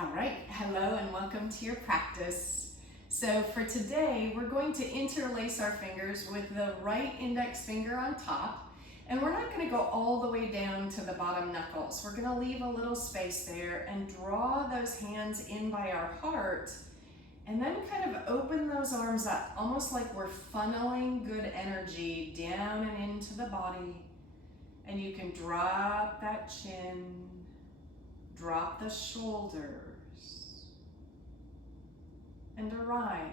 All right, hello and welcome to your practice. So for today, we're going to interlace our fingers with the right index finger on top, and we're not going to go all the way down to the bottom knuckles. We're going to leave a little space there and draw those hands in by our heart, and then kind of open those arms up, almost like we're funneling good energy down and into the body. And you can drop that chin, drop the shoulders, and arrive.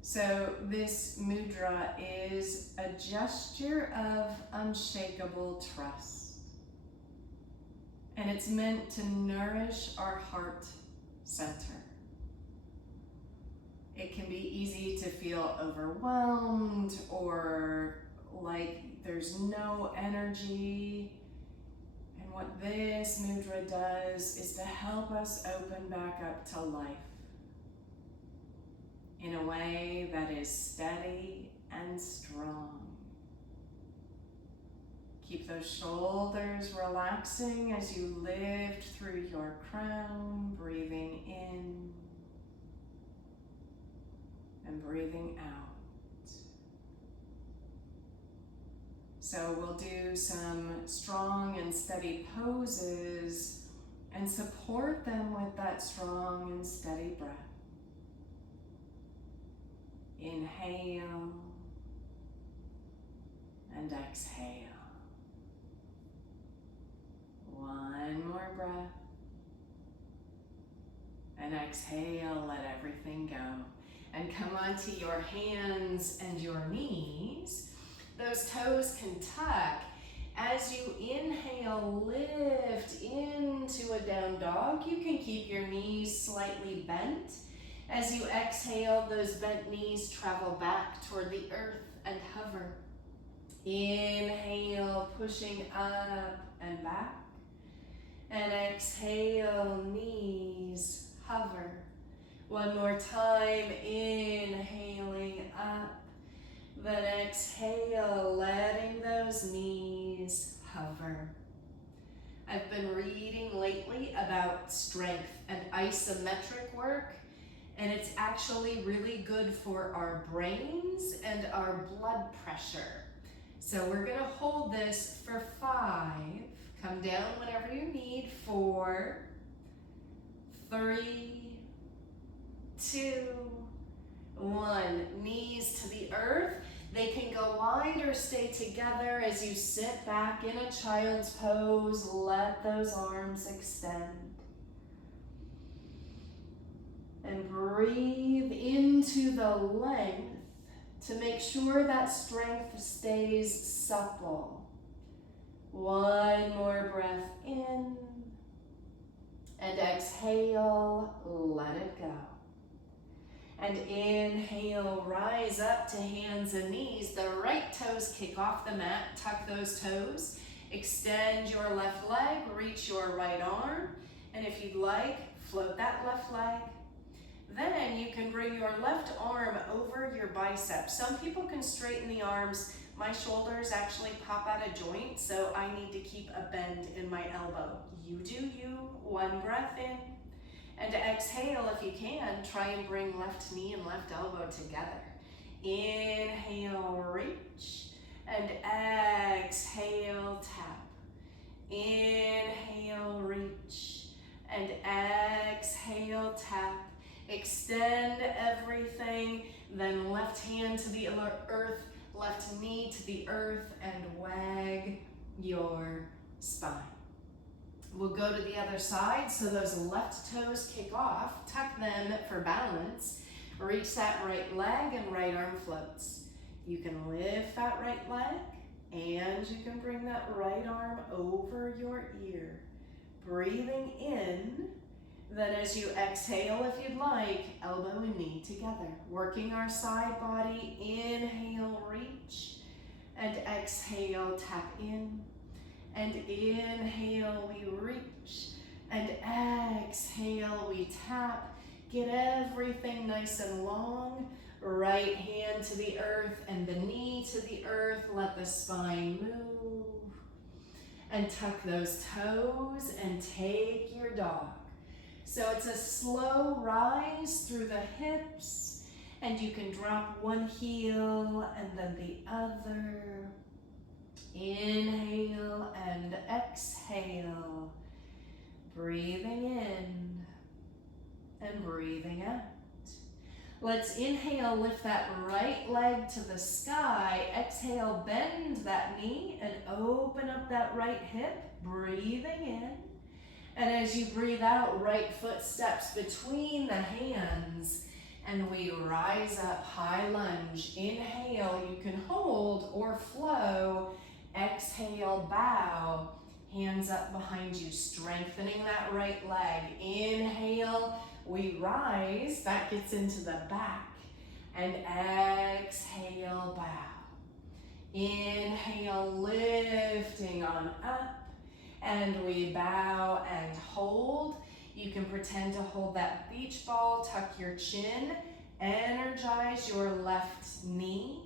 So this mudra is a gesture of unshakable trust. And it's meant to nourish our heart center. It can be easy to feel overwhelmed or like there's no energy. And what this mudra does is to help us open back up to life in a way that is steady and strong. Keep those shoulders relaxing as you lift through your crown, breathing in and breathing out. So we'll do some strong and steady poses and support them with that strong and steady breath. Inhale and exhale. One more breath. And exhale, let everything go. And come onto your hands and your knees. Those toes can tuck. As you inhale, lift into a down dog. You can keep your knees slightly bent. As you exhale, those bent knees travel back toward the earth and hover. Inhale, pushing up and back. And exhale, knees hover. One more time, inhaling up. Then exhale, letting those knees hover. I've been reading lately about strength and isometric work, and it's actually really good for our brains and our blood pressure. So we're gonna hold this for 5. Come down whenever you need. 4, 3, 2, 1. Knees to the earth. They can go wide or stay together as you sit back in a child's pose. Let those arms extend. And breathe into the length to make sure that strength stays supple. One more breath in, and exhale, let it go. And inhale, rise up to hands and knees. The right toes kick off the mat, tuck those toes. Extend your left leg, reach your right arm. And if you'd like, float that left leg. Then you can bring your left arm over your biceps. Some people can straighten the arms. My shoulders actually pop out of joint, so I need to keep a bend in my elbow. You do you. One breath in. And exhale, if you can, try and bring left knee and left elbow together. Inhale, reach. And exhale, tap. Inhale, reach. And exhale, tap. Extend everything. Then left hand to the earth. Left knee to the earth, and wag your spine. We'll go to the other side, so those left toes kick off. Tuck them for balance. Reach that right leg and right arm floats. You can lift that right leg, and you can bring that right arm over your ear. Breathing in. Then as you exhale, if you'd like, elbow and knee together. Working our side body, inhale, reach, and exhale, tap in. And inhale, we reach, and exhale, we tap. Get everything nice and long. Right hand to the earth and the knee to the earth. Let the spine move. and tuck those toes and take your dog. So it's a slow rise through the hips, and you can drop one heel and then the other. Inhale and exhale. Breathing in and breathing out. Let's inhale, lift that right leg to the sky. Exhale, bend that knee and open up that right hip. Breathing in. And as you breathe out, right foot steps between the hands. And we rise up, high lunge. Inhale, you can hold or flow. Exhale, bow. Hands up behind you, strengthening that right leg. Inhale, we rise. That gets into the back. And exhale, bow. Inhale, lifting on up. And we bow and hold. You can pretend to hold that beach ball, tuck your chin, energize your left knee,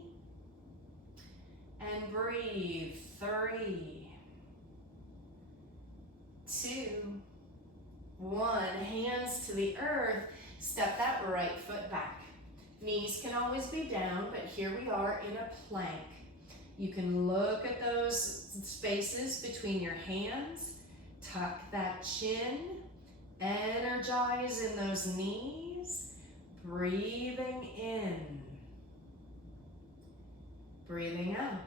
and breathe. 3, 2, 1. Hands to the earth. Step that right foot back. Knees can always be down, but here we are in a plank. You can look at those spaces between your hands. Tuck that chin. Energize in those knees. Breathing in. Breathing out.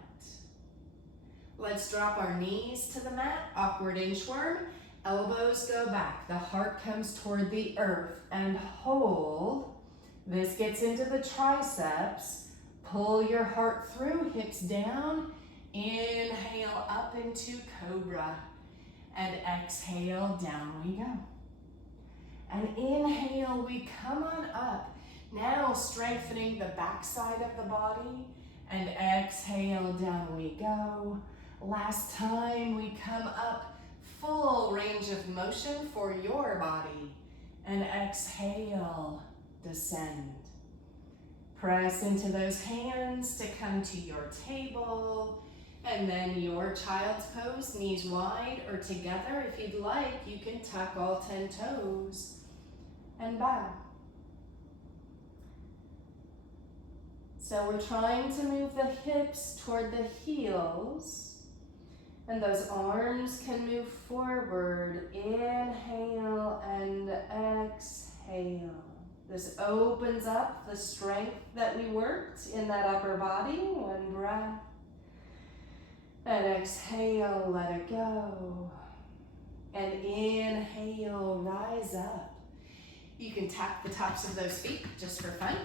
Let's drop our knees to the mat. Awkward inchworm. Elbows go back. The heart comes toward the earth and hold. This gets into the triceps. Pull your heart through, hips down. Inhale up into cobra. And exhale, down we go. And inhale, we come on up. Now strengthening the backside of the body. And exhale, down we go. Last time we come up, full range of motion for your body. And exhale, descend. Press into those hands to come to your table. And then your child's pose, knees wide or together. If you'd like, you can tuck all 10 toes and bow. So we're trying to move the hips toward the heels. And those arms can move forward. Inhale and exhale. This opens up the strength that we worked in that upper body. One breath. And exhale, let it go. And inhale, rise up. You can tap the tops of those feet just for fun.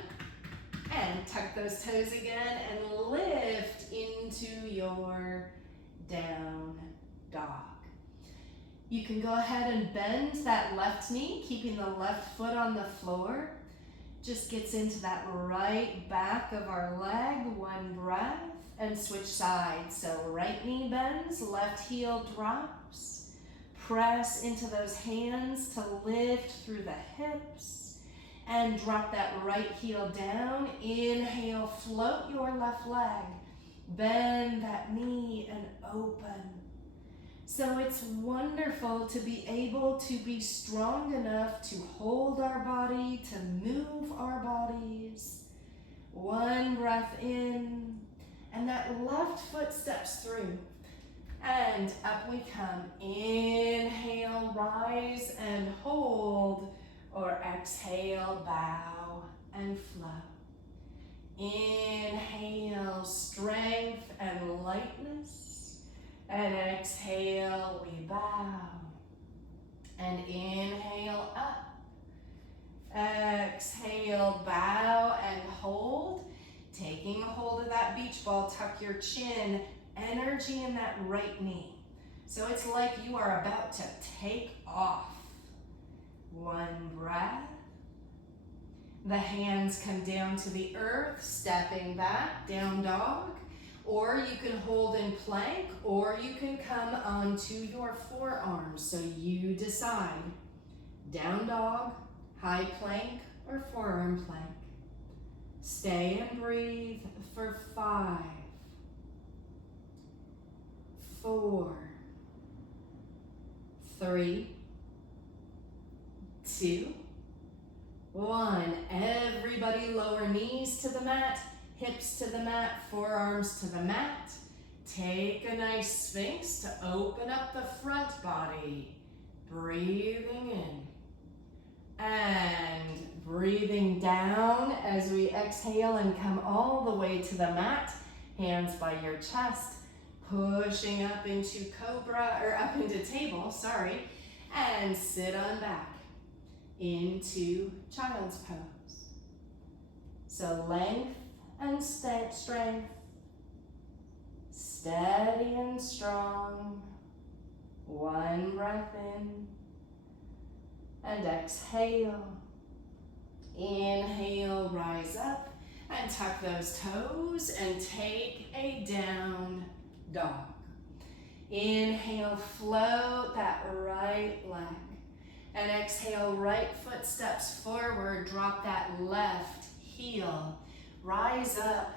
And tuck those toes again and lift into your down dog. You can go ahead and bend that left knee, keeping the left foot on the floor. Just gets into that right back of our leg. One breath and switch sides. So right knee bends, left heel drops. Press into those hands to lift through the hips. And drop that right heel down. Inhale, float your left leg. Bend that knee and open. So it's wonderful to be able to be strong enough to hold our body, to move our bodies. One breath in, and that left foot steps through. And up we come. Inhale, rise and hold, or exhale, bow and flow. Inhale, strength and lightness. And exhale, we bow. And inhale, up. Exhale, bow and hold. Taking a hold of that beach ball, tuck your chin. Energy in that right knee. So it's like you are about to take off. One breath. The hands come down to the earth, stepping back, down dog. Or you can hold in plank, or you can come onto your forearms. So you decide. Down dog, high plank, or forearm plank. Stay and breathe for 5, 4, 3, 2, 1. Everybody lower knees to the mat, hips to the mat, forearms to the mat. Take a nice sphinx to open up the front body. Breathing in and breathing down as we exhale and come all the way to the mat. Hands by your chest, pushing up into cobra, or up into table, sorry, and sit on back into child's pose. So length and strength, steady and strong. One breath in and exhale. Inhale, rise up and tuck those toes and take a down dog. Inhale, float that right leg. And exhale, right foot steps forward, drop that left heel. Rise up,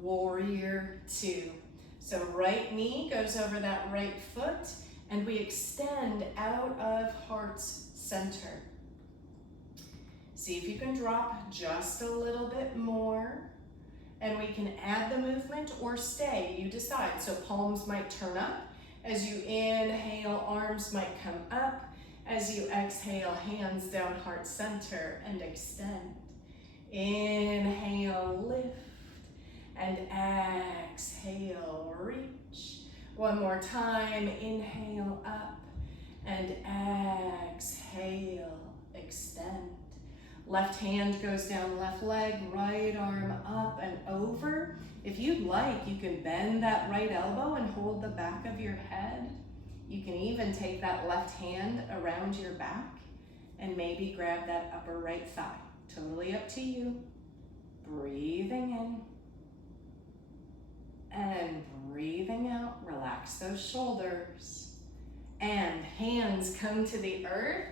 warrior 2. So right knee goes over that right foot, and we extend out of heart's center. See if you can drop just a little bit more, and we can add the movement or stay, you decide. So palms might turn up. As you inhale, arms might come up. As you exhale, hands down heart center and extend. Inhale, lift, and exhale, reach. One more time, inhale up, and exhale, extend. Left hand goes down left leg, right arm up and over. If you'd like, you can bend that right elbow and hold the back of your head. You can even take that left hand around your back and maybe grab that upper right thigh. Totally up to you. Breathing in and breathing out. Relax those shoulders. And hands come to the earth.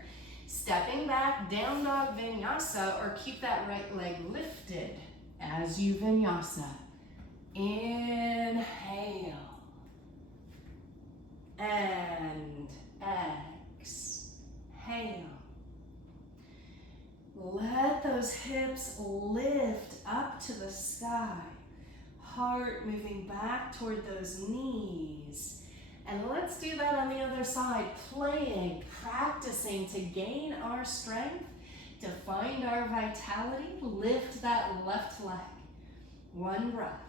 Stepping back, down dog vinyasa, or keep that right leg lifted as you vinyasa. Inhale. And exhale. Let those hips lift up to the sky. Heart moving back toward those knees. And let's do that on the other side, playing, practicing to gain our strength, to find our vitality. Lift that left leg. One breath.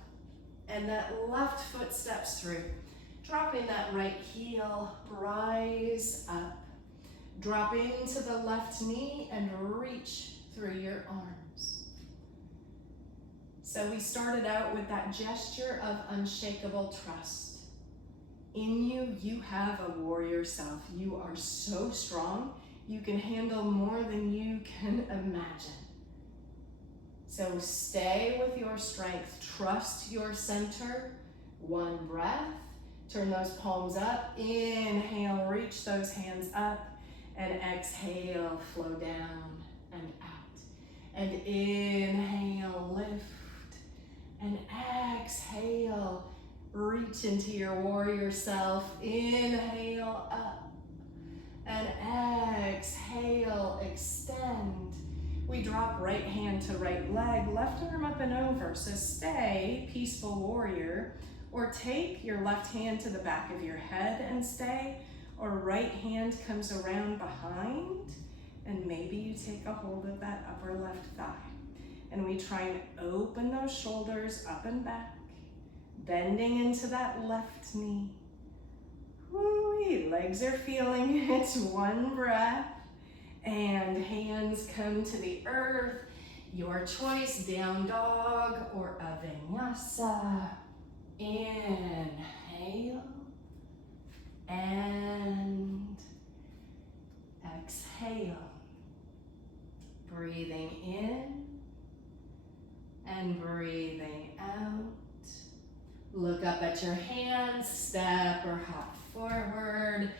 And that left foot steps through. Dropping that right heel, rise up. Drop into the left knee and reach through your arms. So we started out with that gesture of unshakable trust. In you, you have a warrior self. You are so strong. You can handle more than you can imagine. So stay with your strength. Trust your center. One breath. Turn those palms up. Inhale, reach those hands up. And exhale, flow down and out. And inhale, lift. And exhale, reach into your warrior self. Inhale, up. And exhale, extend. We drop right hand to right leg, left arm up and over. So stay, peaceful warrior. Or take your left hand to the back of your head and stay. Or right hand comes around behind. And maybe you take a hold of that upper left thigh. And we try and open those shoulders up and back. Bending into that left knee. Woo-wee, legs are feeling it. One breath. And hands come to the earth. Your choice, down dog or a vinyasa. Inhale. And exhale. Breathing in and breathing out. Look up at your hands, step or hop forward.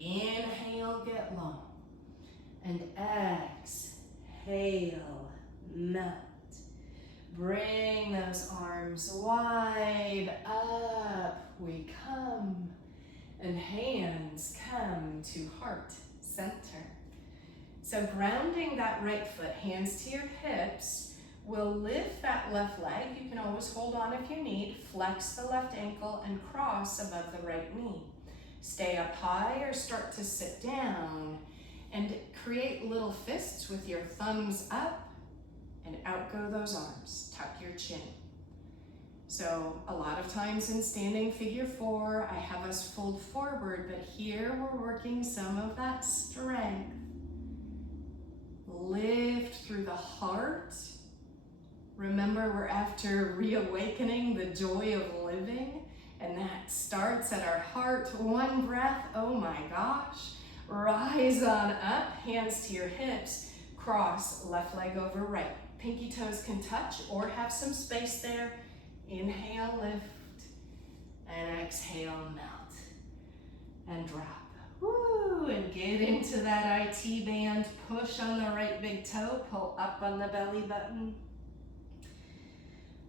Inhale, get long. And exhale, melt. Bring those arms wide up. We come. And hands come to heart center. So grounding that right foot, hands to your hips, will lift that left leg. You can always hold on if you need. Flex the left ankle and cross above the right knee. Stay up high or start to sit down and create little fists with your thumbs up and out go those arms. Tuck your chin. So a lot of times in standing figure 4, I have us fold forward, but here we're working some of that strength. Lift through the heart. Remember, we're after reawakening the joy of living, and that starts at our heart. One breath, oh my gosh. Rise on up, hands to your hips, cross left leg over right. Pinky toes can touch or have some space there. Inhale, lift, and exhale, melt, and drop. Woo, and get into that IT band. Push on the right big toe, pull up on the belly button,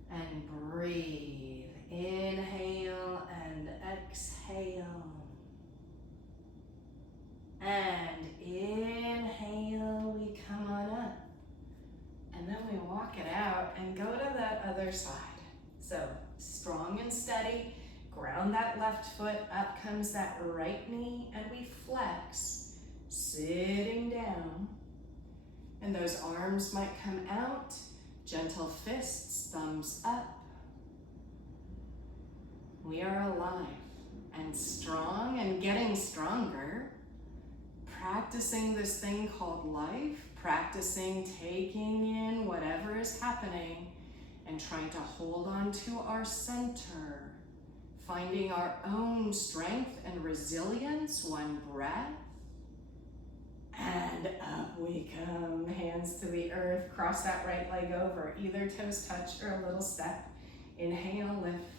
and breathe. Inhale and exhale. And inhale, we come on up. And then we walk it out and go to that other side. So strong and steady, ground that left foot, up comes that right knee, and we flex, sitting down. And those arms might come out, gentle fists, thumbs up. We are alive and strong and getting stronger, practicing this thing called life, practicing taking in whatever is happening and trying to hold on to our center, finding our own strength and resilience. One breath, and up we come, hands to the earth, cross that right leg over, either toes touch or a little step. Inhale, lift,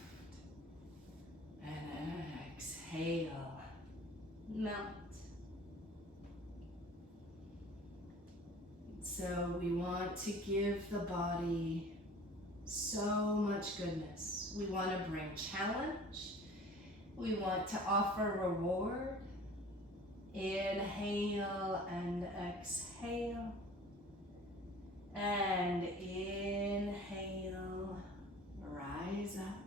and exhale, melt. So we want to give the body so much goodness. We want to bring challenge. We want to offer reward. Inhale and exhale. And inhale, rise up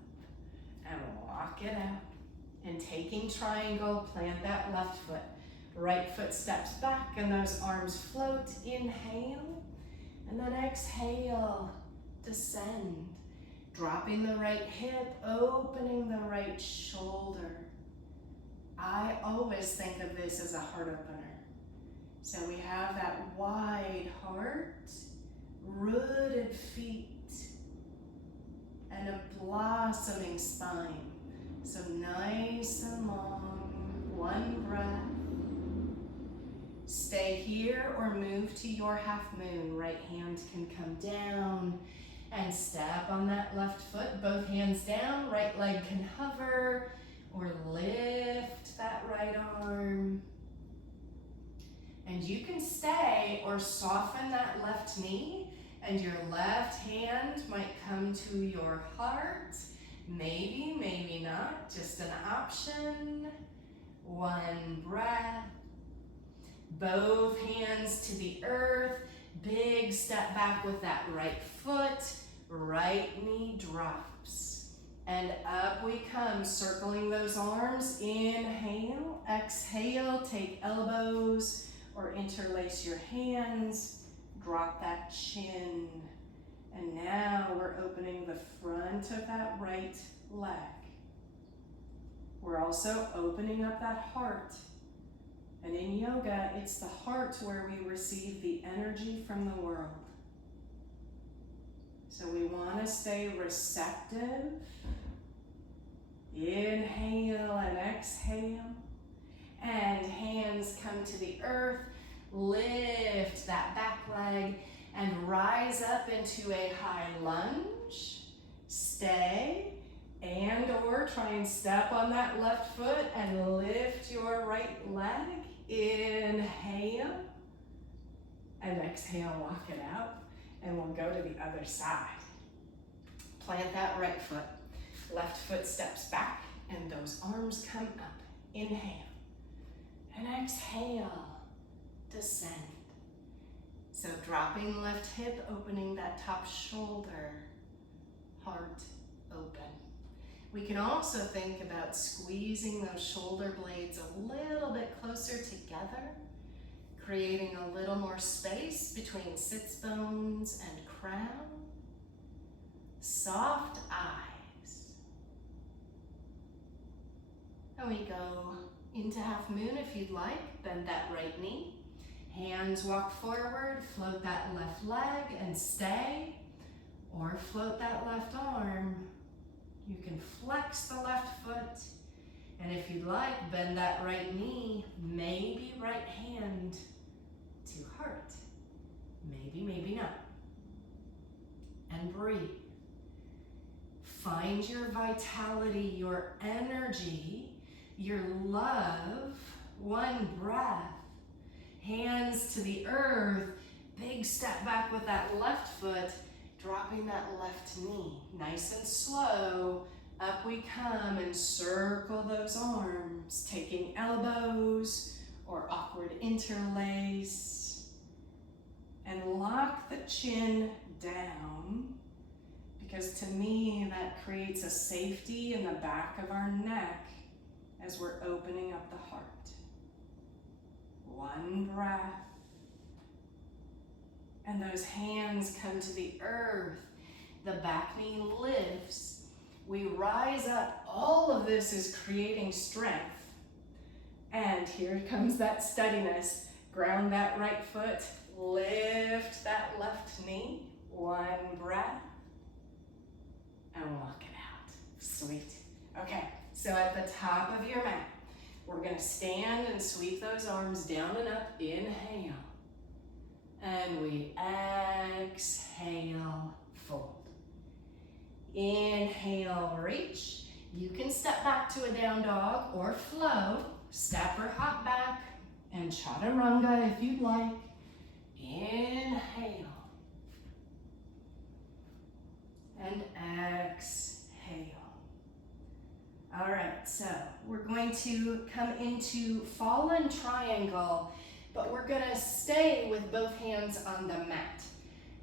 and walk it out. And taking triangle, plant that left foot. Right foot steps back and those arms float. Inhale, and then exhale, descend. Dropping the right hip, opening the right shoulder. I always think of this as a heart opener. So we have that wide heart, rooted feet, and a blossoming spine. So nice and long, one breath. Stay here or move to your half moon. Right hand can come down and step on that left foot. Both hands down, right leg can hover or lift that right arm. And you can stay or soften that left knee, and your left hand might come to your heart. Maybe, maybe not, just an option. One breath. Both hands to the earth. Big step back with that right foot. Right knee drops. And up we come, circling those arms. Inhale, exhale, take elbows or interlace your hands. Drop that chin. And now we're opening the front of that right leg. We're also opening up that heart. And in yoga, it's the heart where we receive the energy from the world. So we want to stay receptive. Inhale and exhale. And hands come to the earth. Lift that back leg and rise up into a high lunge. Stay, and or try and step on that left foot and lift your right leg. Inhale and exhale, walk it out, and we'll go to the other side. Plant that right foot. Left foot steps back and those arms come up. Inhale and exhale. descend. So dropping left hip, opening that top shoulder, heart open. We can also think about squeezing those shoulder blades a little bit closer together, creating a little more space between sits bones and crown. Soft eyes. And we go into half moon if you'd like. Bend that right knee. Hands walk forward, float that left leg and stay, or float that left arm. You can flex the left foot, and if you'd like, bend that right knee, maybe right hand to heart. Maybe, maybe not. And breathe. Find your vitality, your energy, your love. One breath. Hands to the earth. Big step back with that left foot. Dropping that left knee. Nice and slow. Up we come and circle those arms. Taking elbows or awkward interlace. And lock the chin down. Because to me, that creates a safety in the back of our neck as we're opening up the heart. One breath. And those hands come to the earth. The back knee lifts. We rise up. All of this is creating strength. And here comes that steadiness. Ground that right foot. Lift that left knee. One breath. And walk it out. Sweet. Okay, so at the top of your mat, we're going to stand and sweep those arms down and up. Inhale. And we exhale, fold. Inhale, reach. You can step back to a down dog or flow. Step or hop back and chaturanga if you'd like. Inhale. And exhale. All right, so we're going to come into fallen triangle, but we're gonna stay with both hands on the mat.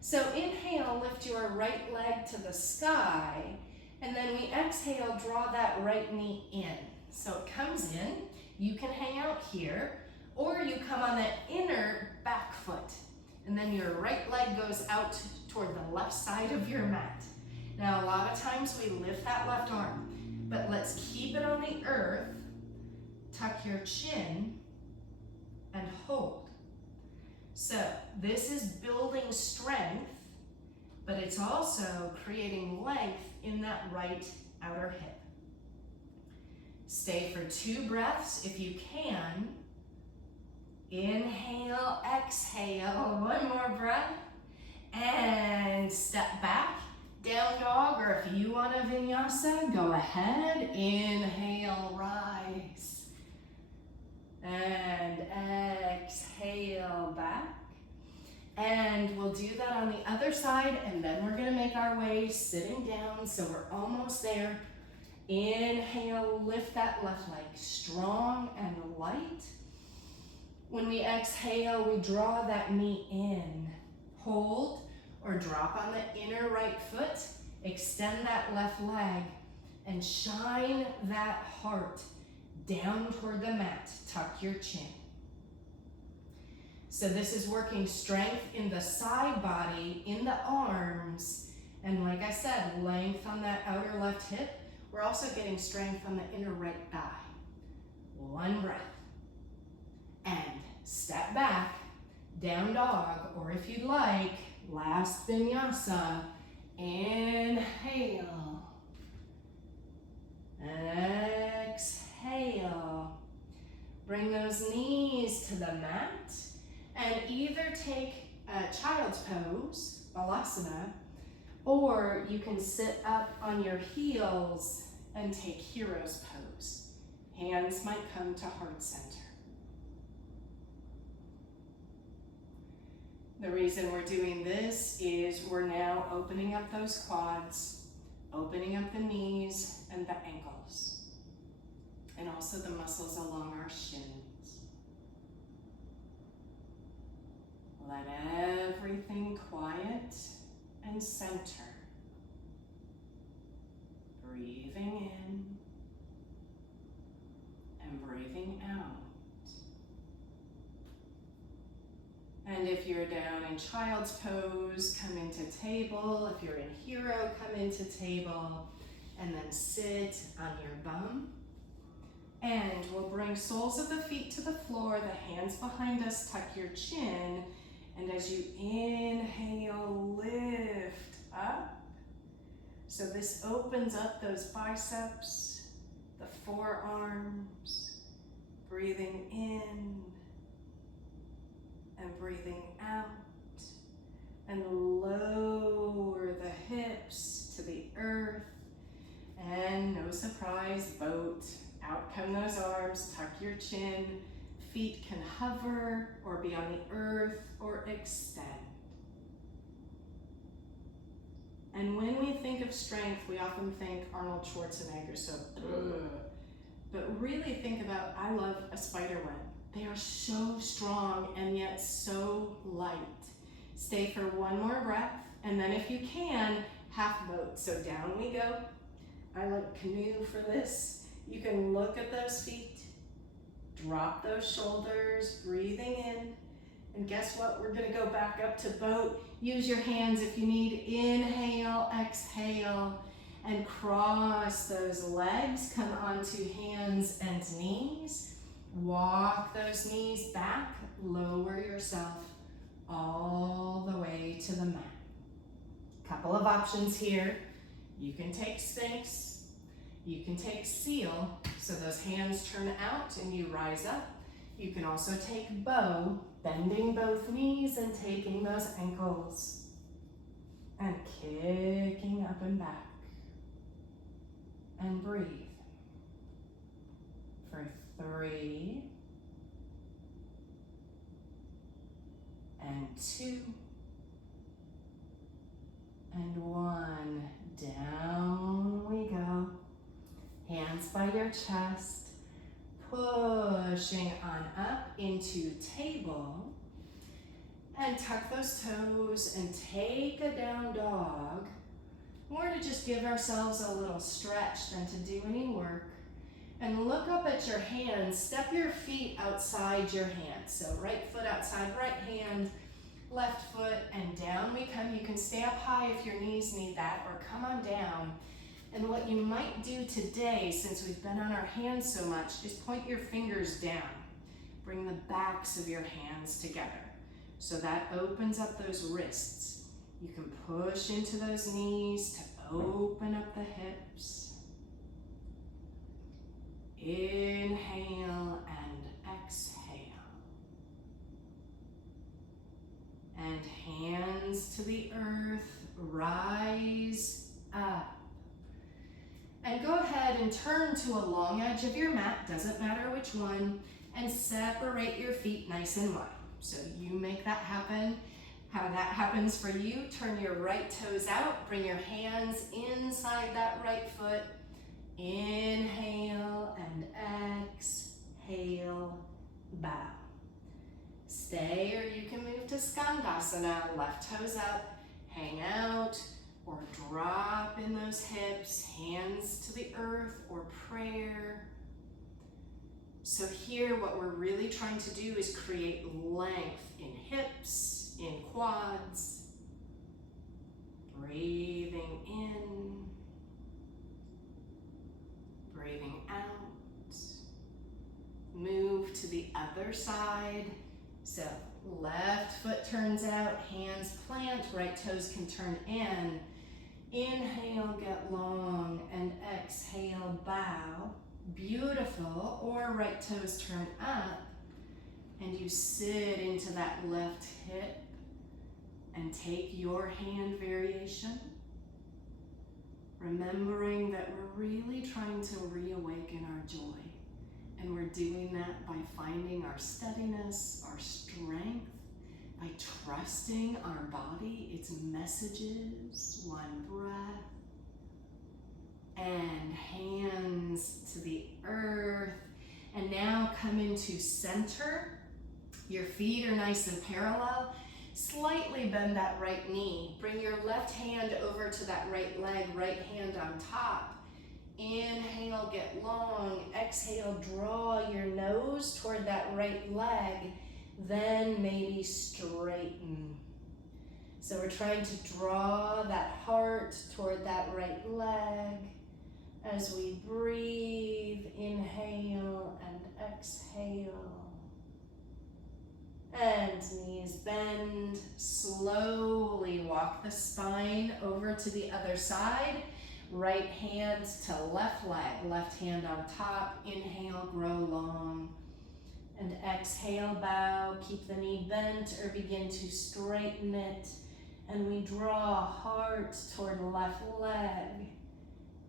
So inhale, lift your right leg to the sky, and then we exhale, draw that right knee in. So it comes in, you can hang out here, or you come on that inner back foot, and then your right leg goes out toward the left side of your mat. Now, a lot of times we lift that left arm, but let's keep it on the earth, tuck your chin, and hold. So this is building strength, but it's also creating length in that right outer hip. Stay for 2 breaths if you can. Inhale, exhale, one more breath, and step back. Down dog, or if you want a vinyasa, go ahead. Inhale, rise. And exhale back. And we'll do that on the other side, and then we're gonna make our way sitting down, so we're almost there. Inhale, lift that left leg strong and light. When we exhale, we draw that knee in. Hold. Or drop on the inner right foot, extend that left leg, and shine that heart down toward the mat. Tuck your chin. So this is working strength in the side body, in the arms, and like I said, length on that outer left hip. We're also getting strength on the inner right thigh. One breath. And step back, down dog, or if you'd like, last vinyasa. Inhale. And exhale. Bring those knees to the mat and either take a child's pose, balasana, or you can sit up on your heels and take hero's pose. Hands might come to heart center. The reason we're doing this is we're now opening up those quads, opening up the knees and the ankles, and also the muscles along our shins. Let everything quiet and center. Breathing in and breathing out. And if you're down in child's pose, come into table. If you're in hero, come into table. And then sit on your bum. And we'll bring soles of the feet to the floor, the hands behind us, tuck your chin. And as you inhale, lift up. So this opens up those biceps, the forearms, breathing in and breathing out. And lower the hips to the earth. And no surprise, boat. Out come those arms, tuck your chin. Feet can hover or be on the earth or extend. And when we think of strength, we often think Arnold Schwarzenegger, so but really think about, I love a spider web. They are so strong and yet so light. Stay for one more breath, and then if you can, half boat. So down we go. I like canoe for this. You can look at those feet, drop those shoulders, breathing in. And guess what? We're gonna go back up to boat. Use your hands if you need. Inhale, exhale, and cross those legs. Come onto hands and knees. Walk those knees back. Lower yourself all the way to the mat. Couple of options here. You can take Sphinx. You can take Seal. So those hands turn out and you rise up. You can also take Bow, bending both knees and taking those ankles and kicking up and back. And breathe. For 3 and 2 and 1. Down we go. Hands by your chest. Pushing on up into table. And tuck those toes and take a down dog. More to just give ourselves a little stretch than to do any work. And look up at your hands. Step your feet outside your hands. So right foot outside right hand, left foot, and down we come. You can stay up high if your knees need that, or come on down. And what you might do today, since we've been on our hands so much, is point your fingers down. Bring the backs of your hands together. So that opens up those wrists. You can push into those knees to open up the hips. Inhale and exhale. And hands to the earth, rise up. And go ahead and turn to a long edge of your mat, doesn't matter which one, and separate your feet nice and wide. So you make that happen. How that happens for you, turn your right toes out, bring your hands inside that right foot. Inhale and exhale, bow. Stay, or you can move to Skandasana, left toes up, hang out, or drop in those hips, hands to the earth, or prayer. So here, what we're really trying to do is create length in hips, in quads. Breathing in, breathing out. Move to the other side. So left foot turns out, hands plant, right toes can turn in. Inhale, get long, and exhale, bow. Beautiful. Or right toes turn up, and you sit into that left hip and take your hand variation. Remembering that we're really trying to reawaken our joy. And we're doing that by finding our steadiness, our strength, by trusting our body, its messages. One breath. And hands to the earth. And now come into center. Your feet are nice and parallel. Slightly bend that right knee. Bring your left hand over to that right leg, right hand on top. Inhale, get long. Exhale, draw your nose toward that right leg. Then maybe straighten. So we're trying to draw that heart toward that right leg. As we breathe, inhale and exhale. And knees bend. Slowly walk the spine over to the other side. Right hand to left leg, left hand on top. Inhale, grow long. And exhale, bow. Keep the knee bent or begin to straighten it. And we draw heart toward left leg.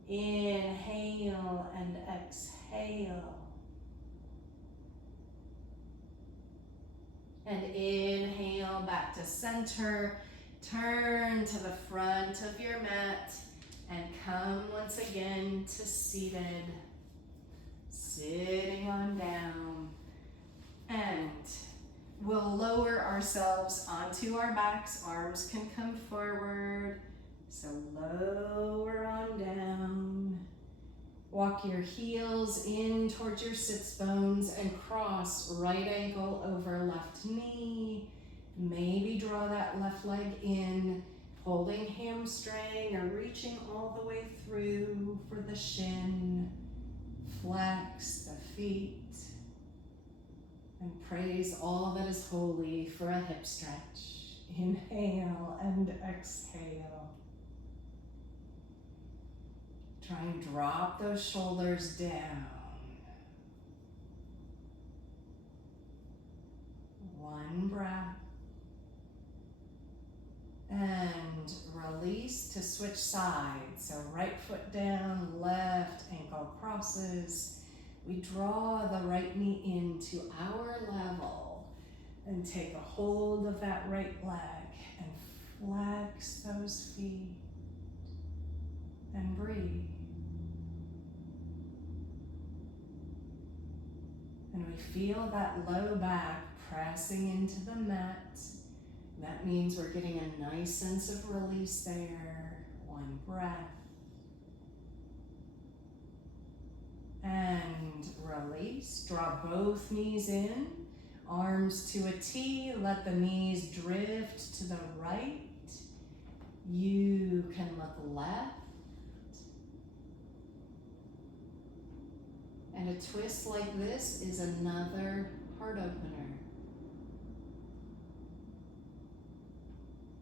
Inhale and exhale. And inhale back to center. Turn to the front of your mat and come once again to seated. Sitting on down. And we'll lower ourselves onto our backs. Arms can come forward. So lower on down. Walk your heels in towards your sits bones and cross right ankle over left knee. Maybe draw that left leg in, holding hamstring or reaching all the way through for the shin. Flex the feet. And praise all that is holy for a hip stretch. Inhale and exhale. Try and drop those shoulders down. One breath. And release to switch sides. So right foot down, left ankle crosses. We draw the right knee into our level and take a hold of that right leg and flex those feet and breathe. And we feel that low back pressing into the mat. That means we're getting a nice sense of release there. One breath. And release. Draw both knees in. Arms to a T. Let the knees drift to the right. You can look left. And a twist like this is another heart opener.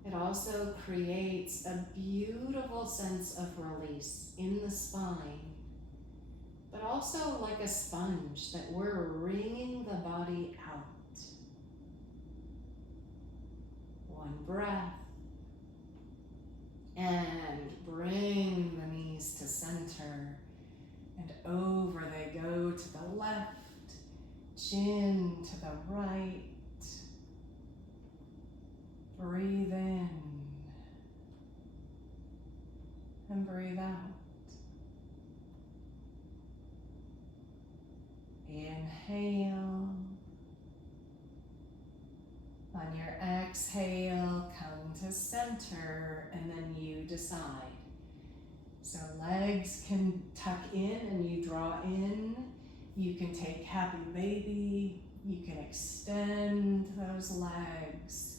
It also creates a beautiful sense of release in the spine, but also like a sponge that we're wringing the body out. One breath. And bring the knees to center. And over they go to the left, chin to the right. Breathe in and breathe out. Inhale. On your exhale, come to center, and then you decide. So legs can tuck in and you draw in. You can take happy baby. You can extend those legs.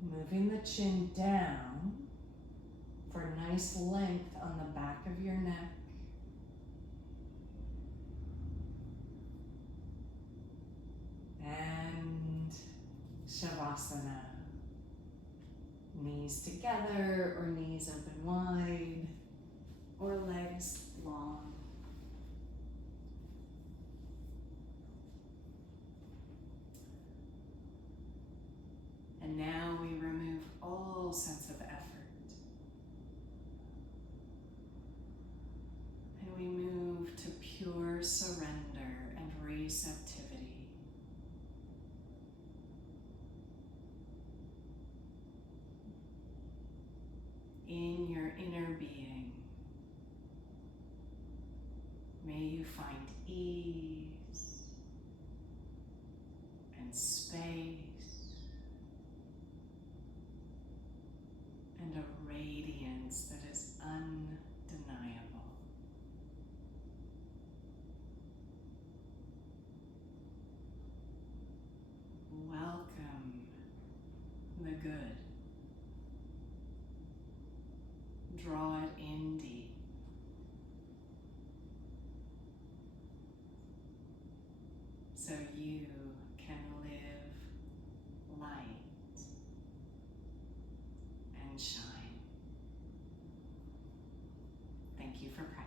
Moving the chin down for nice length on the back of your neck. And shavasana. Knees together or knees open wide or legs long. And now we remove all sense of effort. And we move to pure surrender and receptivity. In your inner being, may you find ease and space and a radiance that is undeniable. Welcome the good. Draw it in deep. So you can live light and shine. Thank you for practicing.